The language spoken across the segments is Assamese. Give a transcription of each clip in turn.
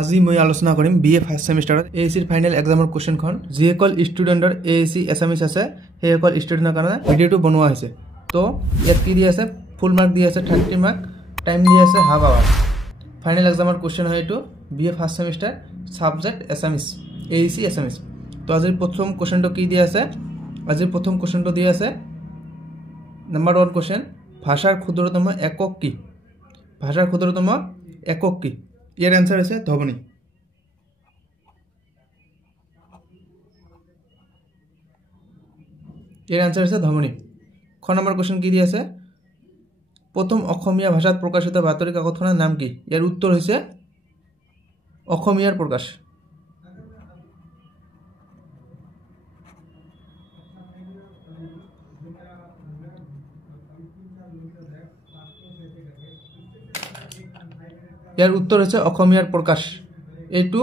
আজি মই আলোচনা কৰিম বিএ ফাৰ্ষ্ট সেমিষ্টাৰত এএসিৰ ফাইনেল এক্সামৰ কোৱেশ্চনখন যিসকল ষ্টুডেণ্টৰ এএসি এছামিছ আছে সেইসকল ষ্টুডেণ্টৰ কাৰণে ভিডিঅ'টো বনোৱা হৈছে। তো ইয়াত কি দি আছে, ফুল মাৰ্ক দি আছে 30 মাৰ্ক, টাইম দি আছে হাফ আৱাৰ। ফাইনেল এক্সামৰ কোৱেশ্চন হয় এইটো BA first semester subject Assamese AEC Assamese. তো আজিৰ প্ৰথম কোৱেশ্চনটো কি দি আছে, আজিৰ প্ৰথম কোৱেশ্চনটো দি আছে নাম্বাৰ 1 কোৱেশ্চন, ভাষাৰ ক্ষুদ্ৰতম একক কি? ভাষাৰ ক্ষুদ্রতম একক কি? ইয়ার অ্যান্সার আছে ধ্বনি। এর অ্যান্সার আছে ধ্বনি। খ নম্বর কোশ্চেন কি দিয়ে আছে, প্রথম অসমীয়া ভাষাত প্রকাশিত বাতৰি কাকতখনৰ নাম কি? ইয়াৰ উত্তৰ হয়েছে অসমীয়াৰ প্ৰকাশ। ইয়াৰ উত্তৰ হচ্ছে অসমীয়াৰ প্ৰকাশ। এইটো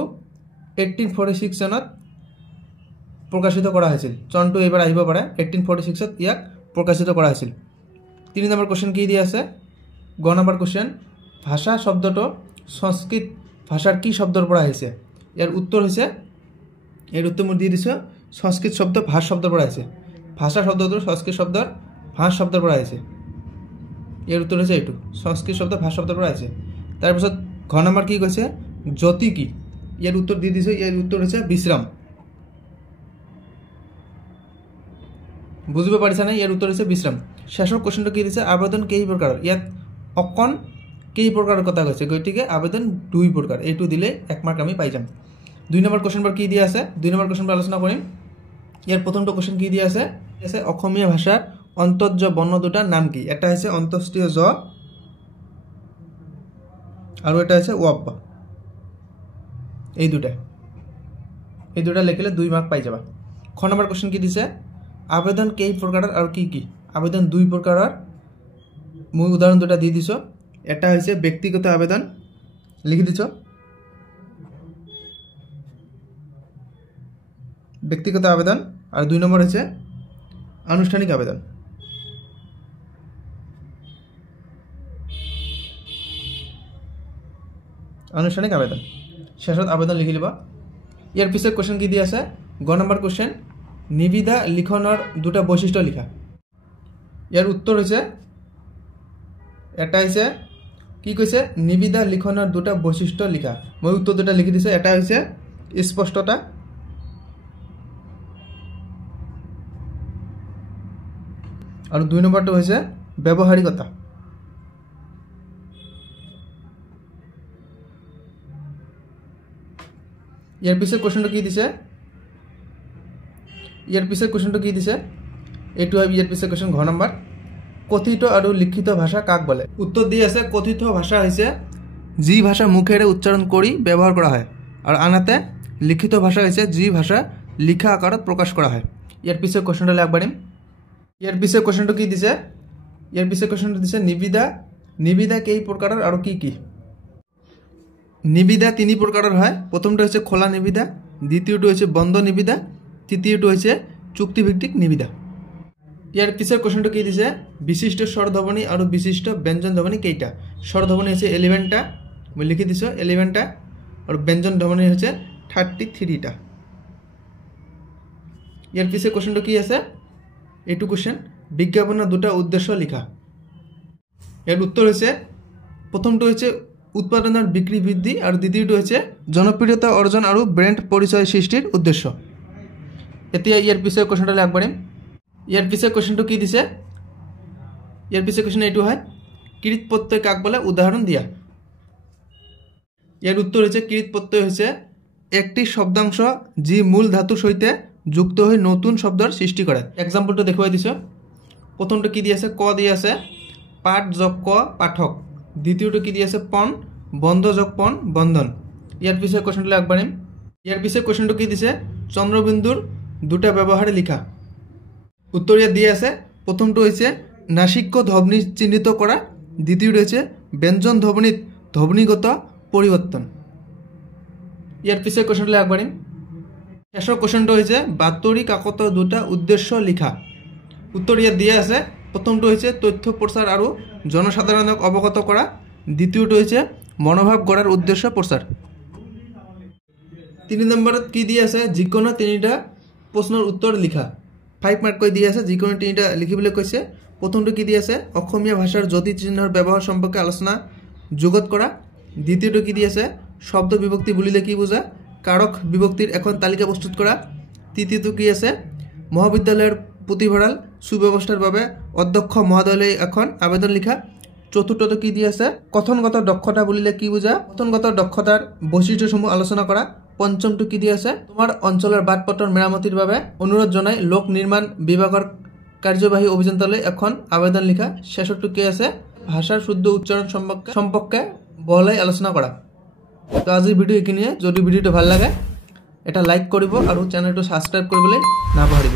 1846 সনত প্ৰকাশিত কৰা হয়েছিল। চনটো এবাৰ আহিব পাৰে, 1846 ইয়াক প্রকাশিত করা হয়েছিল। 3 নম্বর কোশ্চেন কি দিয়ে আছে, গ নম্বর কোশ্চেন, ভাষা শব্দটো সংস্কৃত ভাষার কি শব্দৰ পৰা আহিছে? ইয়াৰ উত্তৰ হচ্ছে, এৰ উত্তৰ মই দিয়ে দিছো, সংস্কৃত শব্দ ভাষ শব্দৰ পৰা আহিছে। ভাষা শব্দটো সংস্কৃত শব্দৰ ভাষ শব্দৰ পৰা আহিছে। এৰ উত্তৰ হচ্ছে এইটো, সংস্কৃত শব্দ ভাষ শব্দৰ পৰা আহিছে। তাৰপৰ ঘ নম্বৰ কি কৈছে, জ্যোতি কি? ইয়াৰ উত্তৰ দিয়ে দিছে, ইয়াৰ উত্তৰ হচ্ছে বিশ্ৰাম। বুঝিব পাৰিছা না? ইয়াৰ উত্তৰ হচ্ছে বিশ্ৰাম। শেষৰ কোশ্চেনটো কি দিছে, আবেদন কেই প্রকার? ইয়াত অকণ কেই প্রকারের কথা কৈছে, গতিকে আবেদন 2 প্রকার। এইটো দিলে 1 মার্ক আমি পাই যাম। 2 নম্বর কোশ্চেনবার কি দিয়ে আছে, 2 নম্বর কোশ্চেনবার আলোচনা কৰিম। ইয়াৰ প্ৰথমটো কোশ্চেন কি দিয়ে আছে, অসমীয়া ভাষাৰ অন্তর্জ বর্ণ দুটার নাম কি? এটা হচ্ছে অন্তঃস্থীয় জ আর এটা হচ্ছে ওয়াব। এই দুটা লিখিলে 2 মার্ক পাই যাবা। খ নম্বর কোশ্চেন কি দিছে, আবেদন কেই প্রকারের আর কি কি? আবেদন 2 প্রকারের। মই উদাহরণ দুটা দিয়ে দিছো। এটা হচ্ছে ব্যক্তিগত আবেদন, লিখি দিছো ব্যক্তিগত আবেদন, আর 2 নম্বর হচ্ছে আনুষ্ঠানিক আবেদন। আনুষ্ঠানিক আবেদন, শেষত আবেদন লিখি লিবা। ইয়ার পিছত কোশ্চেন কি দিয়ে আছে, গ নম্বর কোশ্চেন, নিবিদা লিখনের 2টা বৈশিষ্ট্য লিখা। ইয়ার উত্তর হচ্ছে, এটা হচ্ছে কি কৈছে, নিবিদা লিখনের 2টা বৈশিষ্ট্য লিখা। মই উত্তর দুটা লিখি দিছে। এটা হচ্ছে স্পষ্টতা, আর 2 নম্বরটা হচ্ছে ব্যবহারিকতা। ইয়ার পিছত কোশ্চেনটো কি দিছে, এইটো হয় ইয়ার পিছত কোশ্চেন ঘ নম্বর, কথিত আর লিখিত ভাষা কাক বলে? উত্তর দিয়ে আছে, কথিত ভাষা হয়েছে যি ভাষা মুখেৰে উচ্চাৰণ কৰি ব্যবহার করা হয়, আর আনহাতে লিখিত ভাষা হয়েছে যি ভাষা লিখা আকারত প্রকাশ করা হয়। ইয়ার পিছত কোশ্চেনটা আগবাঢ়িম। ইয়ার পিছত কোশ্চেনটো কি দিছে, নিবিদা কেই প্রকারের আর কি কি? নিবিদা 3 প্রকারের হয়। প্রথমটা হচ্ছে খোলা নিবিদা, দ্বিতীয়টো হচ্ছে বন্ধ নিবিদা, তৃতীয়টো হচ্ছে চুক্তিভিত্তিক নিবিদা। ইয়ার পিছের কোশ্চেনটো কি দিছে, বিশিষ্ট স্বরধ্বনি আর বিশিষ্ট ব্যঞ্জন ধ্বনি কেইটা? স্বরধ্বনি হচ্ছে 11টা, মই লিখি দিছো 11টা, আর ব্যঞ্জন ধ্বনি হচ্ছে 33টা। ইয়ার পিছের কোশ্চেনটো কি আছে, এইটো কোশ্চেন, বিজ্ঞাপনের 2টা উদ্দেশ্য লিখা। এর উত্তর হচ্ছে, প্রথমটো হচ্ছে উৎপাদনের বিক্রি বৃদ্ধি, আর দ্বিতীয়টো হচ্ছে জনপ্রিয়তা অর্জন আর ব্র্যান্ড পরিচয় সৃষ্টির উদ্দেশ্য। এতিয়া ইয়ার পিছের কোশ্চেনটা আগবাঢ়িম। ইয়ার পিছের কোশ্চেনটো কি দিছে, ইয়ার পিছের কোশ্চেন এইটো হয়, কৃত প্রত্যয় কাক বলে? উদাহরণ দিয়া। ইয়ার উত্তর হচ্ছে, কৃত প্রত্যয় হচ্ছে একটি শব্দাংশ যি মূল ধাতুর সহিতে যুক্ত হয়ে নতুন শব্দর সৃষ্টি করে। এক্সাম্পলটো দেখুৱাই দিছো। প্রথমটো কি দিয়ে আছে, ক দিয়ে আছে পাঠ যোগ ক পাঠক, দ্বিতীয়টো কি দিয়ে আছে পণ, বন্ধ যোগ পণ বন্ধন। ইয়ার পিছের কোশ্চেনটা আগবাঢ়িম। ইয়ার পিছের কোশ্চেনটো কি দিছে, চন্দ্রবিন্দুর 2টা ব্যবহারে লিখা। উত্তর ইয়াত দিয়ে আছে, প্রথমটো হচ্ছে নাসিক্য ধ্বনি চিহ্নিত করা, দ্বিতীয়টো হচ্ছে ব্যঞ্জন ধ্বনিত ধ্বনিগত পরিবর্তন। ইয়ার পিছের কোশ্চেনটা আগবাঢ়িম। শেষৰ কোশ্চেনটো হচ্ছে বাতৰি কাকতৰ 2টা উদ্দেশ্য লিখা। উত্তর ইয়াত দিয়ে আছে, প্রথমটো হচ্ছে তথ্য প্রচার আর জনসাধারণক অবগত করা, দ্বিতীয়টো হচ্ছে মনোভাব গড়ার উদ্দেশ্য প্রচার। 3 নম্বৰত কি দিয়া আছে যিকোনো 3টা প্ৰশ্নৰ উত্তৰ লিখা 5 মাৰ্ক কৈ দিয়া আছে যিকোনো 3টা লিখিবলৈ কৈছে প্ৰথমটো কি দিয়া আছে অসমীয়া ভাষাৰ জ্যোতি চিহ্নৰ ব্যৱহাৰ সম্পৰ্কে আলোচনা যোগত কৰা দ্বিতীয়টো কি দিয়া আছে শব্দ বিভক্তি বুলিলে কি বুঝা কাৰক বিভক্তিৰ এখন তালিকা প্ৰস্তুত কৰা তৃতীয়টো কি আছে মহাবিদ্যালয়ৰ পুথিভঁৰাল সুব্যৱস্থাৰ বাবে অধ্যক্ষ মহোদয়লৈ এখন আবেদন লিখা চতুৰ্থটো কি দিয়া আছে কথনগত দক্ষতা বুলিলে কি বুঝা কথনগত দক্ষতাৰ বৈশিষ্ট্যসমূহ আলোচনা কৰা পঞ্চমটো কি দিয়া আছে তোমাৰ অঞ্চলৰ বাটপথৰ মেৰামতিৰ বাবে অনুৰোধ জনাই লোক নিৰ্মাণ বিভাগৰ কাৰ্যবাহী অভিযন্তালৈ এখন আবেদন লিখা শেষৰটো কি আছে ভাষাৰ শুদ্ধ উচ্চাৰণ সম্পৰ্কে বহলাই আলোচনা কৰা তো আজিৰ ভিডিও এইখিনিয়ে যদি ভিডিওটো ভাল লাগে এটা লাইক কৰিব আৰু চেনেলটো সাবস্ক্ৰাইব কৰিবলৈ নাপাহৰিব